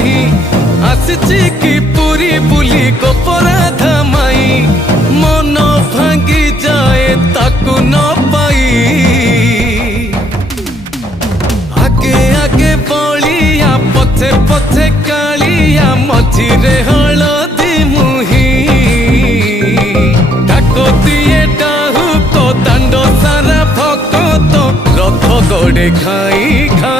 नहीं आसची कि पूरी बुली को पराधा माई मन भांगी जाए ताकू न पाई आगे आगे बलिया पथे पथे कालिया मझिरे हलदी मुही डाको दिए डाहु को दांड सारा भक्त रथ गड़े घाई घाई